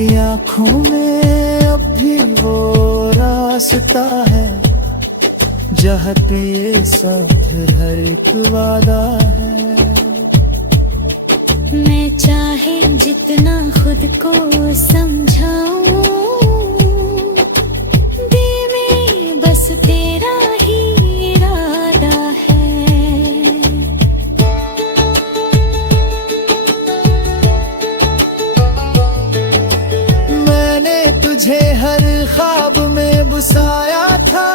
मेरी आँखों में अब भी वो रास्ता है जहाँ पे ये साथ हर एक वादा है। मैं चाहे जितना खुद को समझाऊं, दिल में बस तेरा ही इरादा है। मैंने तुझे हर ख्वाब में बसाया था,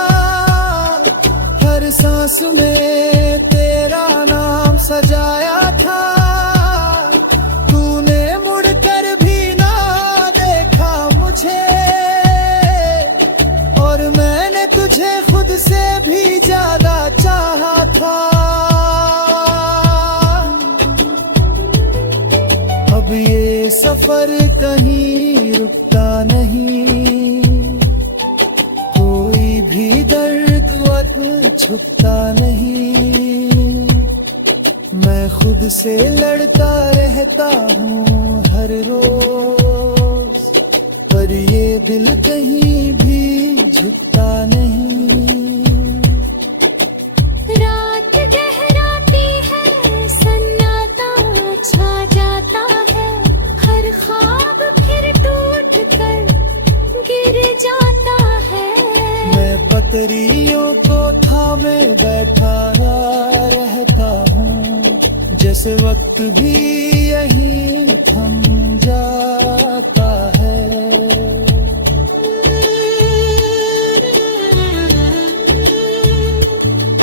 हर सांस में तेरा नाम सजाया था। तूने मुड़कर भी ना देखा मुझे, और मैंने तुझे खुद से भी ज्यादा चाहा था। अब ये सफर कहीं रुकता नहीं, कोई भी दर्द अब छुपता नहीं। मैं खुद से लड़ता रहता हूँ हर रोज, पर ये दिल कहीं भी झुकता नहीं। रात गहराती है, सन्नाटा छा जाता है, हर ख्वाब फिर टूट कर गिर जाता है। मैं पतरियों को थामे बैठा रहता हूँ, जैसे वक्त भी यहीं थम जाता है।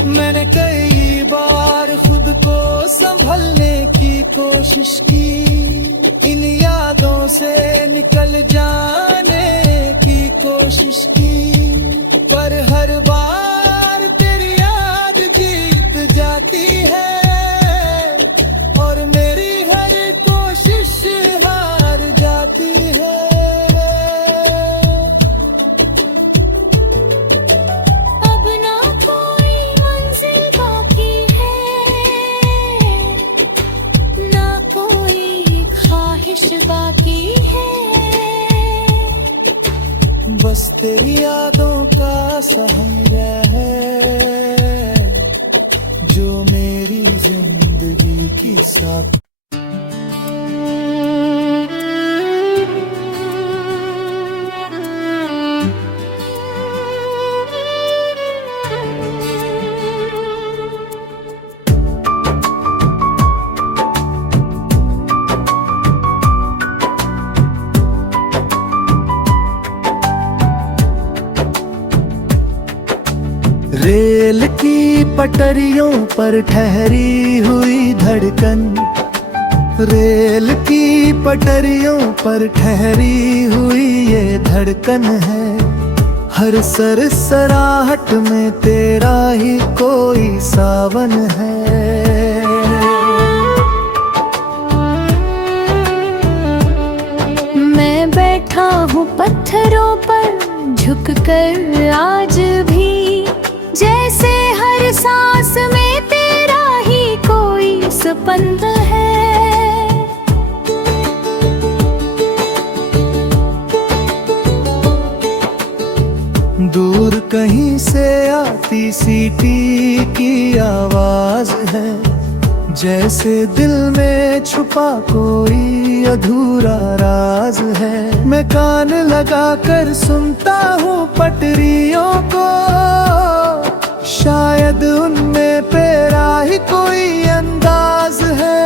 मैंने कई बार खुद को संभलने की कोशिश की, इन यादों से निकल जाने की कोशिश की, पर हर बार तेरी याद जीत जाती है, और मेरी हर कोशिश हार जाती है। अब ना कोई मंजिल बाकी है, ना कोई ख्वाहिश बाकी है, बस तेरी यादों का सहारा है जो मेरी जिंदगी की साथ। रेल की पटरियों पर ठहरी हुई धड़कन, रेल की पटरियों पर ठहरी हुई ये धड़कन है। हर सरसराहट में तेरा ही कोई सावन है। मैं बैठा हूँ पत्थरों पर झुककर आज भी, जैसे हर सांस में तेरा ही कोई स्पंद है। दूर कहीं से आती सीटी की आवाज है, जैसे दिल में छुपा कोई अधूरा राज है। मैं कान लगा कर सुनता हूँ पटरियों को, शायद उनमें तेरा ही कोई अंदाज है।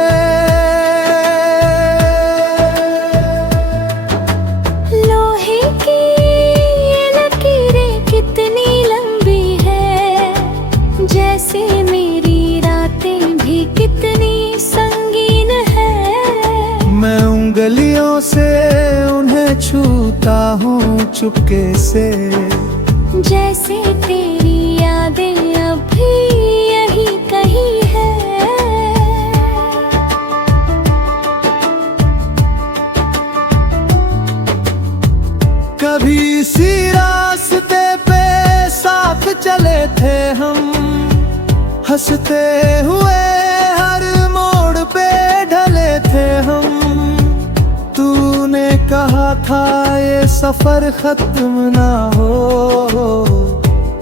लोहे की ये लकीरें कितनी लंबी है, जैसे मेरी रातें भी कितनी संगीन है। मैं उंगलियों से उन्हें छूता हूँ चुपके से, जैसे तेरी यादें अभी यही कहीं है। कभी इसी रास्ते पे साथ चले थे हम, हंसते हुए हर मोड़ पे ढले थे हम। तूने कहा रहा था ये सफर खत्म ना हो,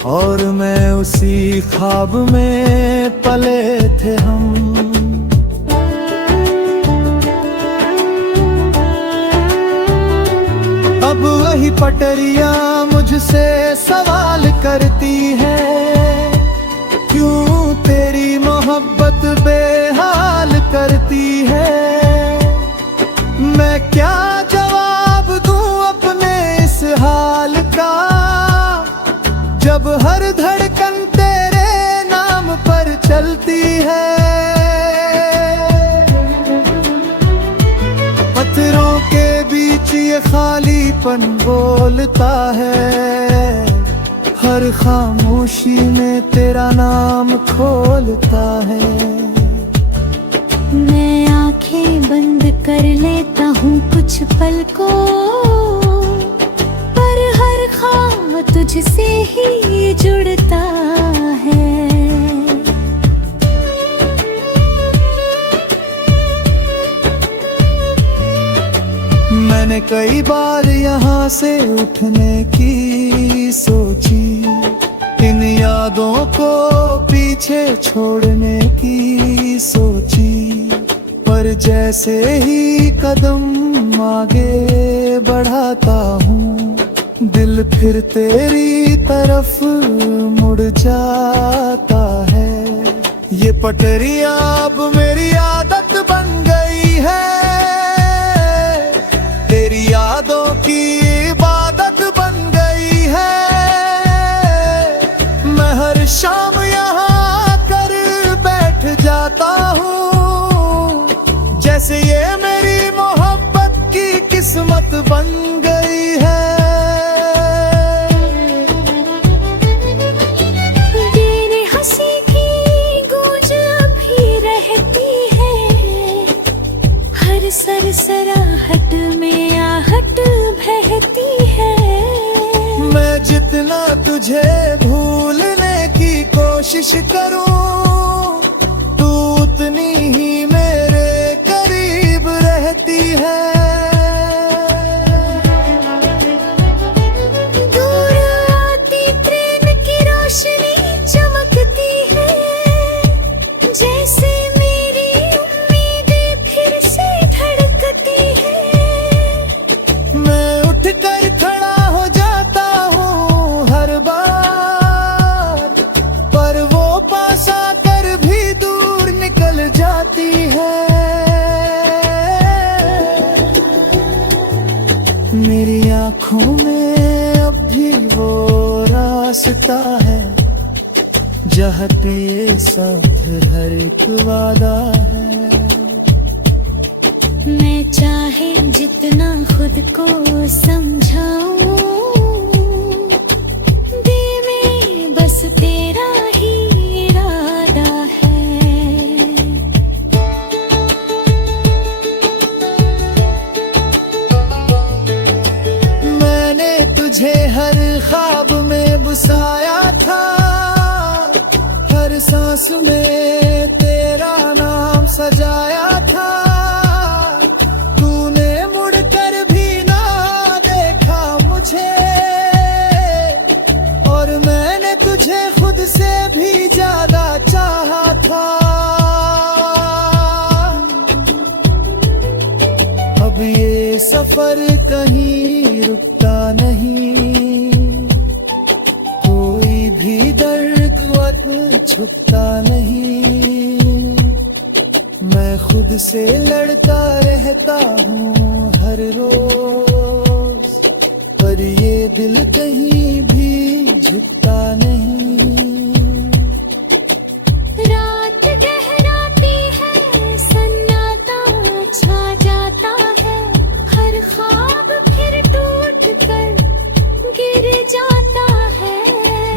और मैं उसी ख्वाब में पले थे हम। अब वही पटरिया मुझसे सवाल करती है, क्यों तेरी मोहब्बत बेहाल करती है। मैं क्या जवाब दूं अपने इस हाल का, जब हर धड़कन तेरे नाम पर चलती है। पत्थरों के बीच ये खालीपन बोलता है, हर खामोशी में तेरा नाम खोलता है। मैं आंखें बंद कर लेता हूँ कुछ पल को, पर हर ख्वाब तुझसे ही जुड़ता है। मैंने कई बार यहाँ से उठने की सोची, इन यादों को पीछे छोड़ने की सोची, पर जैसे ही कदम आगे बढ़ाता हूँ, दिल फिर तेरी तरफ मुड़ जाता है। ये पटरिया अब मेरी आदत बन गई है, तेरी यादों की इबादत बन गई है। मैं हर शाम यहाँ कर बैठ जाता हूँ, जैसे ये मेरी मोहब्बत की किस्मत बन गई है। तेरे हंसी की गूंज अभी रहती है, हर सरसराहट में आहट बहती है। मैं जितना तुझे भूलने की कोशिश करूं, तू उतनी ही मेरे करीब रहती है। दूर आती ट्रेन की रोशनी चमकती है, जैसे मेरी उम्मीदें फिर से धड़कती है। मैं उठकर खड़ा हो जाता हूँ हर बार, पर वो पास आकर भी दूर निकल जाती है। मेरी आँखों में अब भी वो रास्ता है, जहाँ पे ये साथ हर एक वादा है। मैं चाहे जितना खुद को समझाऊं, दिल में बस तेरा ही इरादा है। मैंने तुझे हर ख्वाब में बसाया था, हर सांस में तेरा नाम सजाया था। तूने मुड़कर भी ना देखा मुझे, और मैंने तुझे खुद से भी ज्यादा चाहा था। अब ये सफर कहीं रुकता नहीं, कोई भी दर्द अब छुपता नहीं। मैं खुद से लड़ता रहता हूँ हर रोज, पर ये दिल कहीं भी झुकता नहीं। रात गहराती है, सन्नाटा छा जाता है, हर ख्वाब फिर टूट कर गिर जाता है।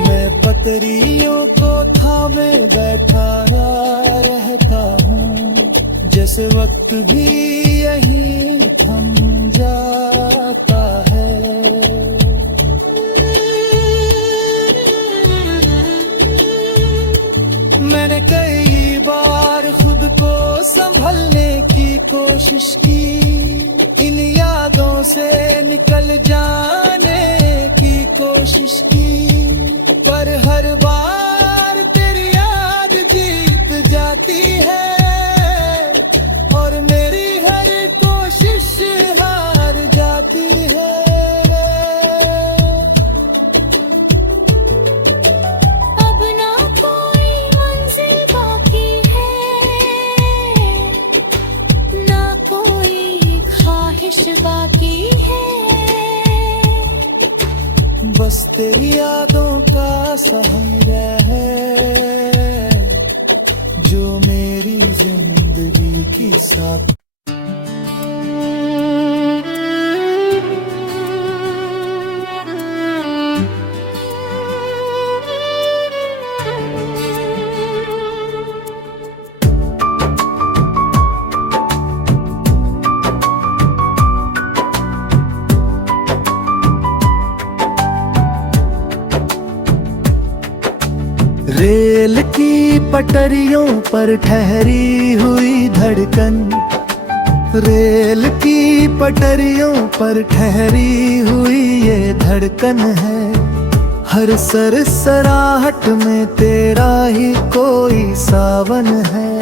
मैं पतरियों को थामे बैठा रहता हूँ, जैसे वक्त भी यहीं थम जाता है। मैंने कई बार खुद को संभलने की कोशिश की, इन यादों से निकल जाने की कोशिश की, पर हर बार तेरी याद जीत जाती है और मेरी हर कोशिश हार जाती है। अब ना कोई मंजिल बाकी है, ना कोई ख्वाहिश बाकी है, बस तेरी यादों का सहारा है जो मेरी जिंदगी की साथ। रेल की पटरियों पर ठहरी हुई धड़कन, रेल की पटरियों पर ठहरी हुई ये धड़कन है। हर सरसराहट में तेरा ही कोई सावन है।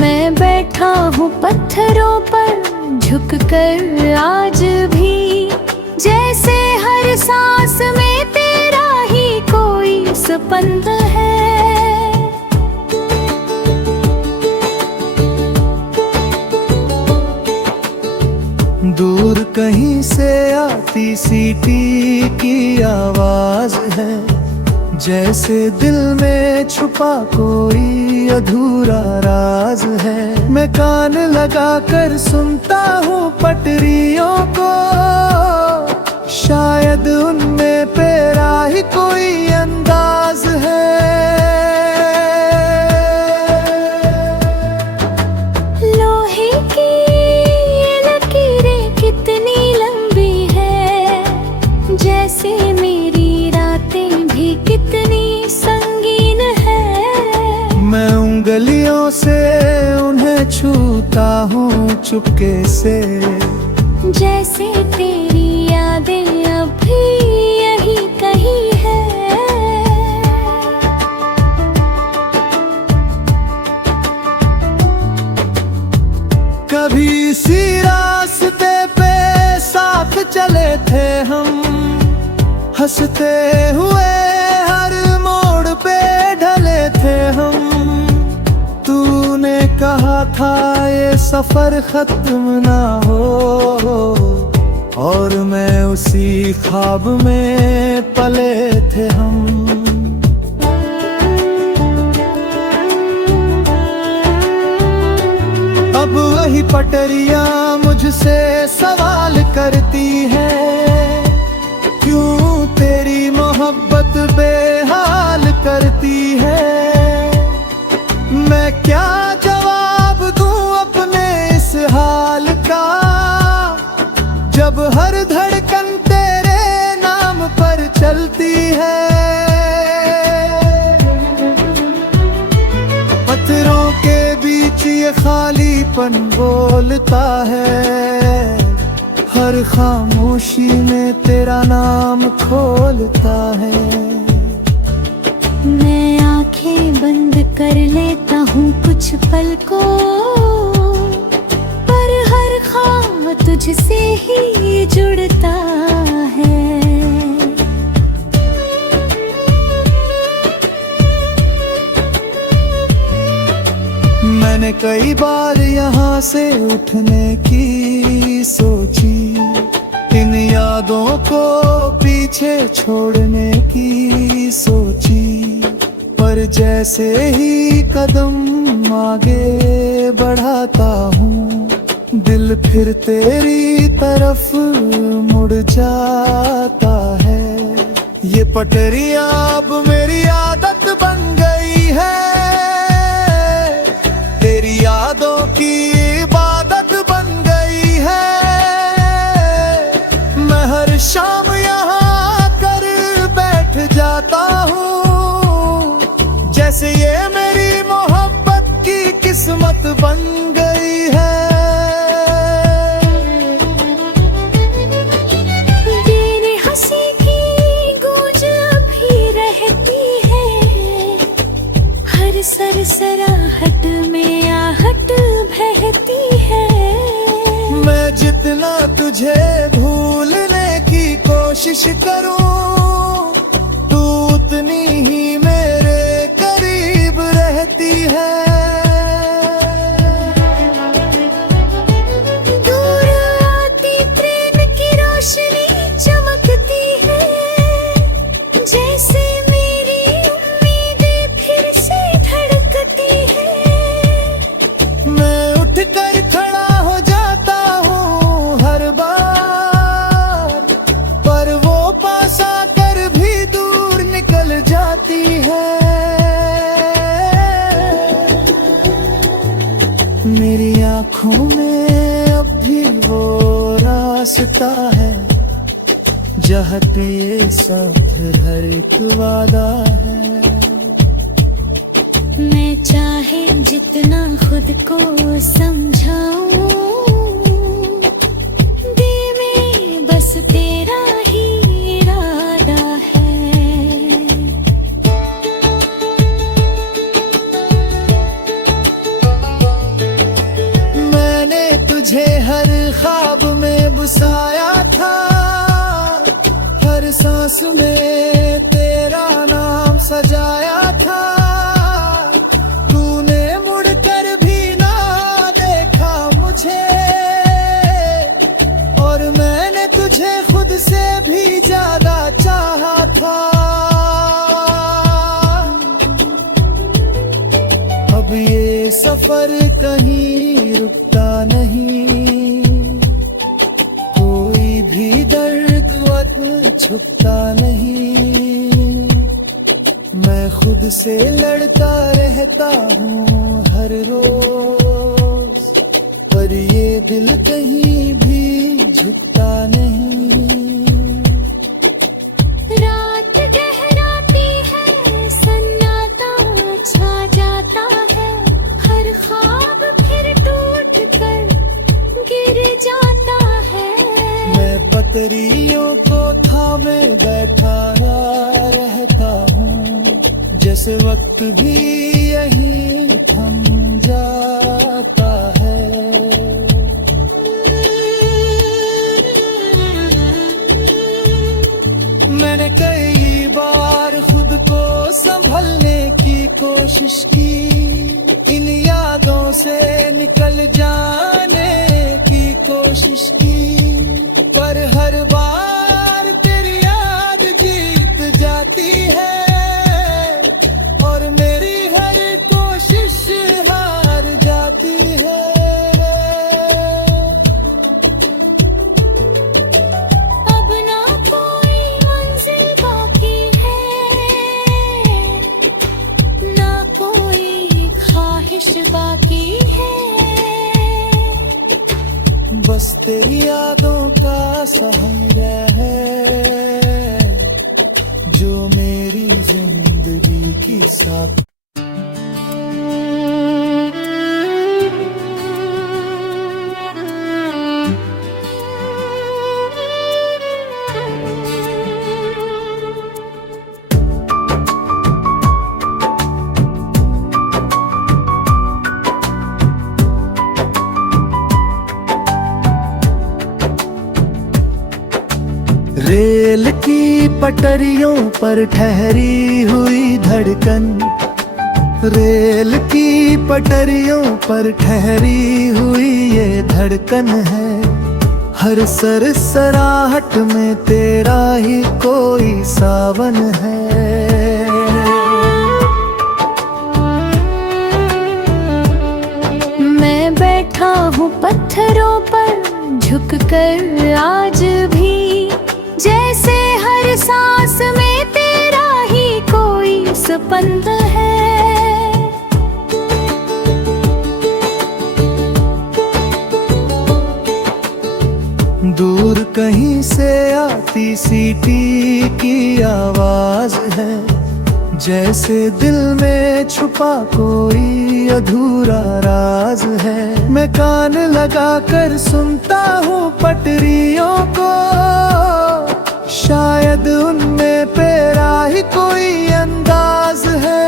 मैं बैठा हूँ पत्थरों पर झुककर आज भी, जैसे हर सांस में तेरा ही कोई स्पंद है। दूर कहीं से आती सीटी की आवाज है, जैसे दिल में छुपा कोई अधूरा राज है। मैं कान लगा कर सुनता हूँ पटरियों को, शायद उनमें तेरा ही कोई अंदाज है। लोहे की ये लकीरें कितनी लंबी है, जैसे मेरी रातें भी कितनी संगीन है। मैं उंगलियों से उन्हें छूता हूँ चुपके से, जैसे तेरी यादें अभी यही कहीं है। कभी इसी रास्ते पे साथ चले थे हम, हंसते हुए हर मोड़ पे ढले थे हम। तूने कहा था ये सफर खत्म ना हो, और मैं उसी ख्वाब में पले थे हम। अब वही पटरियां मुझसे सवाल करती हैं, क्यों तेरी मोहब्बत बेहाल करती है। मैं क्या जवाब दूं अपने इस हाल का, जब हर धड़कन तेरे नाम पर चलती है। पत्थरों के बीच ये खालीपन बोलता है, हर खामोशी में तेरा नाम खोलता है। मैं आंखें बंद कर लेता हूँ कुछ पल को, पर हर ख्वाब तुझसे ही जुड़ता है। मैंने कई बार यहाँ से उठने की सोची, इन यादों को पीछे छोड़ने की सोची, पर जैसे ही कदम आगे बढ़ाता हूँ, दिल फिर तेरी तरफ मुड़ जाता है। ये पटरियां अब मेरी आदत बन गई है, तेरी यादों की इबादत बन गई है। मैं हर शाम यहाँ कर बैठ जाता हूँ, जैसे ये मेरी मोहब्बत की किस्मत बन गई है। तेरे हंसी की गूंज अभी रहती है, हर सरसराहट में आहट बहती है। मैं जितना तुझे भूलने की कोशिश करूं, तू उतनी ही मेरे करीब रहती है। दूर आती ट्रेन की रोशनी चमकती है, जैसे मेरी उम्मीदें फिर से धड़कती है। मैं उठकर खड़ा हो जाता हूँ हर बार, पर वो पास आकर भी दूर निकल जाती है। मेरी आँखों में अब भी वो रास्ता है, जहाँ पे ये साथ हर एक वादा है। मैं चाहे जितना खुद को समझाऊं, दिल में बस तेरा ही इरादा है। मैंने तुझे हर ख्वाब में बसाया था, हर सांस में तेरा नाम सजाया था। तूने मुड़कर भी ना देखा मुझे, और मैंने तुझे खुद से भी ज्यादा चाहा था। अब ये सफर कहीं रुकता नहीं, कोई भी दर्द अब छुपता नहीं। मैं खुद से लड़ता रहता हूँ हर रोज, पर ये दिल कहीं भी झुकता नहीं। रात गहराती है, सन्नाटा छा जाता है, हर ख्वाब फिर टूट कर गिर जाता है। मैं पतरियों को थामे बैठा रहता हूँ, जैसे वक्त भी यहीं थम जाता है। मैंने कई बार खुद को संभलने की कोशिश की, इन यादों से निकल जाने की कोशिश की, पर हर बार तेरी याद जीत जाती है, और मेरी हर कोशिश हार जाती है। अब ना कोई मंजिल बाकी है, ना कोई ख्वाहिश बाकी है। बस तेरी यादों का सहारा है, जो मेरी जिंदगी की साथ। रेल की पटरियों पर ठहरी हुई धड़कन, रेल की पटरियों पर ठहरी हुई ये धड़कन है। हर सरसराहट में तेरा ही कोई सावन है। मैं बैठा हूँ पत्थरों पर झुककर आज भी, जैसे हर सांस में तेरा ही कोई स्पंद है। दूर कहीं से आती सीटी की आवाज है, जैसे दिल में छुपा कोई अधूरा राज है। मैं कान लगा कर सुनता हूँ पटरियों को, शायद उनमें तेरा ही कोई अंदाज है।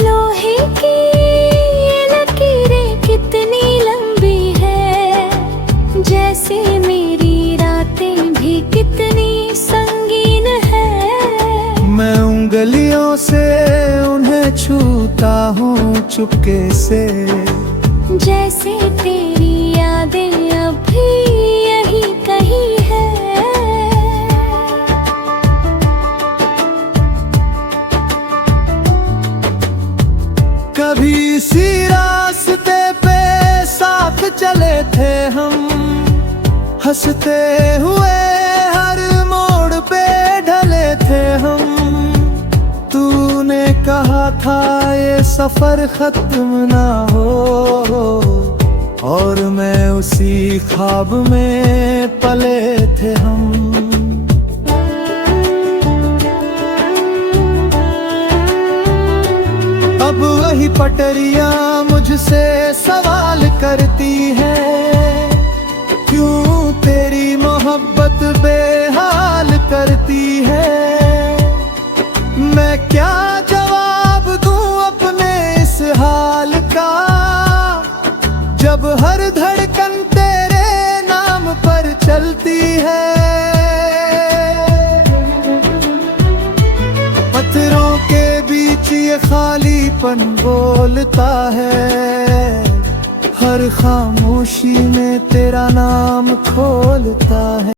लोहे की ये लकीरें कितनी लंबी है, जैसे मेरी रातें भी कितनी संगीन है। मैं उंगलियों से उन्हें छूता हूँ चुपके से, जैसे तेरी यादें अभी यही कहीं है। कभी इसी रास्ते पे साथ चले थे हम, हंसते हुए हर मोड़ पे ढले थे हम। तूने कहा था ये सफर खत्म ना हो, और मैं उसी ख्वाब में पले थे हम। अब वही पटरियां मुझसे सवाल करती है, क्यों तेरी मोहब्बत बेहाल करती है। मैं क्या जवाब दूं अपने इस हाल का, जब हर धड़कन तेरे नाम पर चलती है। पत्थरों के बीच ये खालीपन बोलता है, हर खामोशी में तेरा नाम खोलता है।